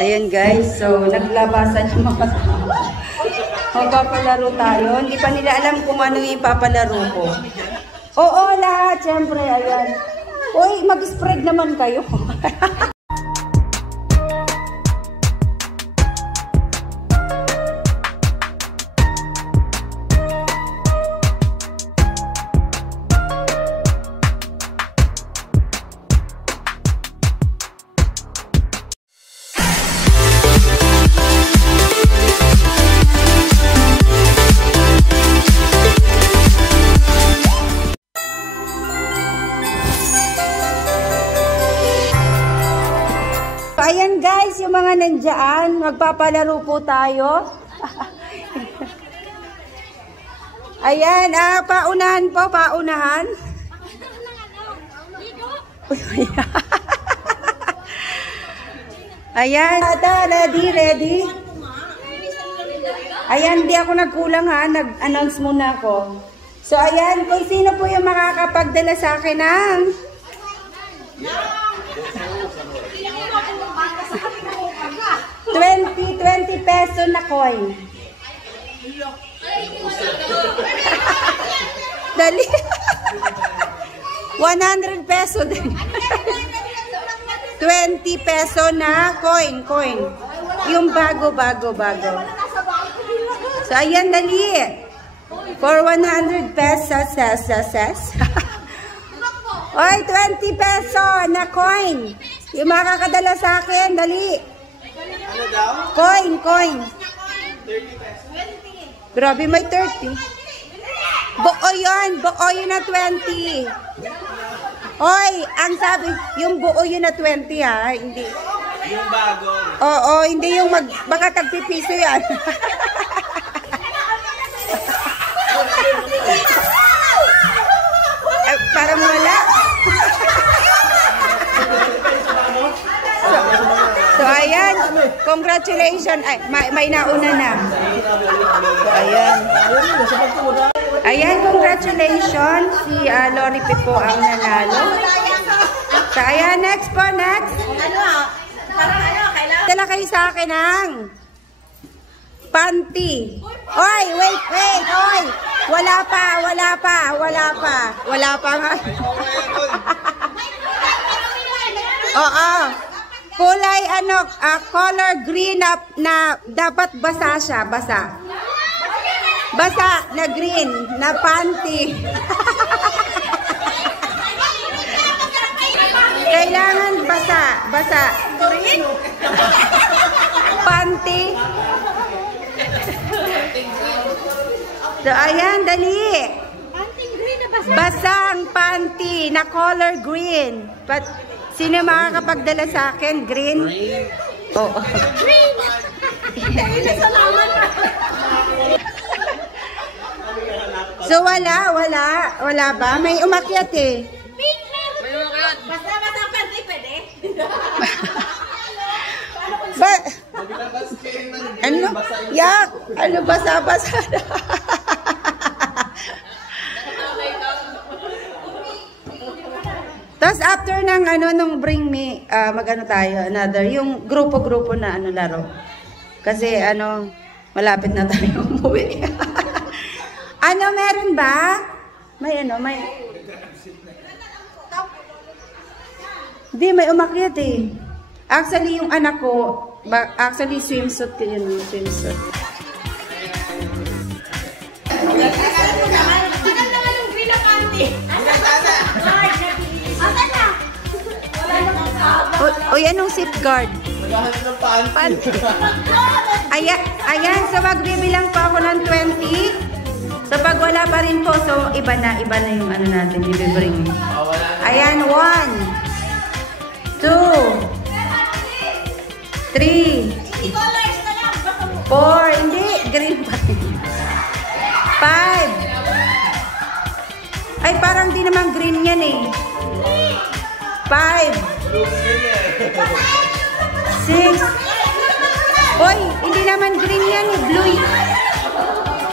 Ayan guys, so naglabasan yung mga magpapalaro tayo. Hindi pa nila alam kung ano yung ipapalaro ko. Oo, lahat. Siyempre, ayan. Uy, mag-spread naman kayo. Ayan guys, yung mga nandiyan, magpapalaro po tayo. Ayan, paunahan po, paunahan. Ayan, ready? Ayan, di ako nagkulang ha, nag-announce muna ako. So ayan, kung sino po yung makakapagdala sa akin ng 20 peso na coin. Dali. 100 peso din. 20 peso na coin. Yung bago. So, ayan, dali. For 100 pesos. Oy, 20 peso na coin. Yung makakadala sa akin, dali. Ano daw? Coin. 30 pesos. Grabe, may 30. Buo yun na 20. Oy, ang sabi, yung buo yun na 20 ha, hindi. Yung bago. Oo, hindi yung baka tagpipiso yan. Parang wala. So, ayan. Congratulations. Ay, may nauna na. So, ayan. Ayan, congratulations. Si Lori Pipo ang nanalo. So, ayan. Next po, next. Dala kayo sa akin ng panty. Oy, wait. Oy. Wala pa nga. Oo. Kulay color green na dapat basa siya, basa na green na panty. Kailangan basa. Panty. So ayan, dali. Basang panty na color green. But sino makakapagdala sa akin? Green? Oo. Green! So, wala ba? May umakyat eh. May umakyat. Basta panty, pwede? Ano? Yak! Ano basa-basa na? Tapos after ng nung bring me, magano tayo, another, yung grupo-grupo na laro. Kasi malapit na tayo umuwi. Meron ba? May Hindi, may umakyat eh. Actually, yung anak ko, swimsuit ko yun, swimsuit. O yan yung safeguard. Panty. Ayan, so magbibilang pa ako ng 20. So pag wala pa rin po, so iba na yung natin, ibibring. Ayan, 1, 2, 3, 4, hindi, green pa. 5. Ay, parang di naman green yan eh. 5. 6. Hoy, hindi naman green yan eh.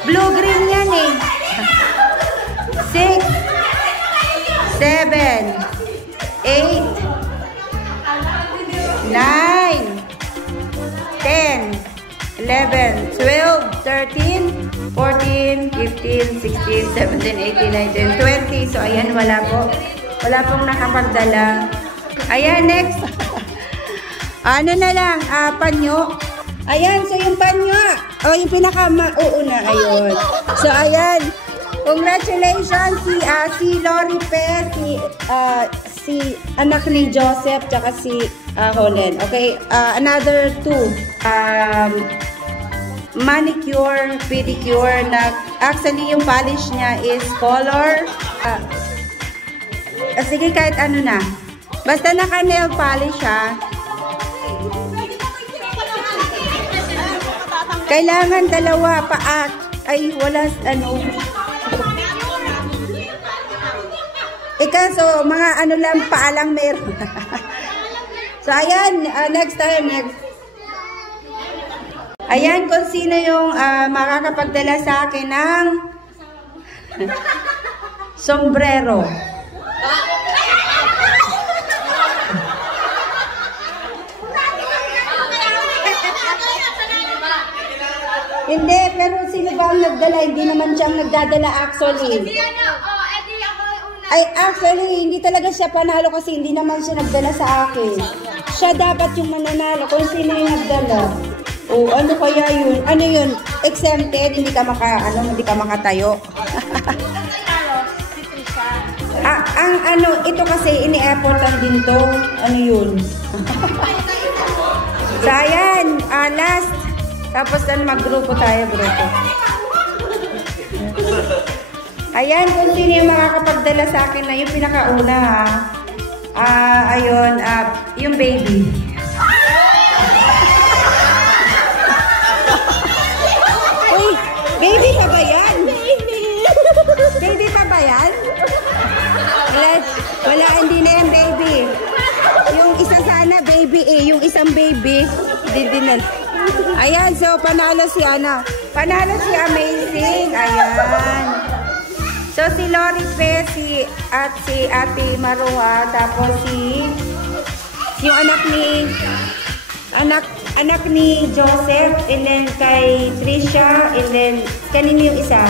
Blue-green yan eh. 6, 7, 8, 9, 10, 11, 12, 13, 14, 15, 16, 17, 18, 19, 20. So, ayan, wala po. Wala pong nakapagdala. Ayan, next. Ano na lang, panyo. Ayan, so yung panyo. O, yung pinaka-mauuna, ayun. So, ayan. Congratulations si Lori Pe, si anak ni Joseph, tsaka si Holland. Okay, another two. Manicure, pedicure, na actually yung polish niya is color. Sige, kahit ano na. Basta naka-nail polish ha. Kailangan dalawa pa ay wala ano. So mga ano lang paalang meron. So ayan, next tayo, next. Ayan kung sino yung makakapagdala sa akin ng sombrero. Hindi, pero sino ba ang nagdala? Hindi naman siyang nagdadala actually. Ay, actually, hindi talaga siya panalo kasi hindi naman siya nagdala sa akin. Siya dapat yung mananalo kung sino yung nagdala. O, ano kaya yun? Ano yun? Exempted? Hindi ka makatayo. Ito kasi, ini-effortan din to. Ano yun? So, ayan, last. Tapos mag-grupo tayo, grupo. Ayan, kung sino yung makakapagdala sa akin na yung pinakauna, ha. Ayun, yung baby. Uy, baby pa ba yan? Baby pa ba yan? Wala, hindi na yung baby. Yung isa sana baby yung isang baby. Hindi na. Ayan, so panalo si Panalo si Amazing. Ayan. So si Lori Pe, si Ate Maruha, tapos yung anak ni Joseph, and then kay Trisha, and then kanino yung isa?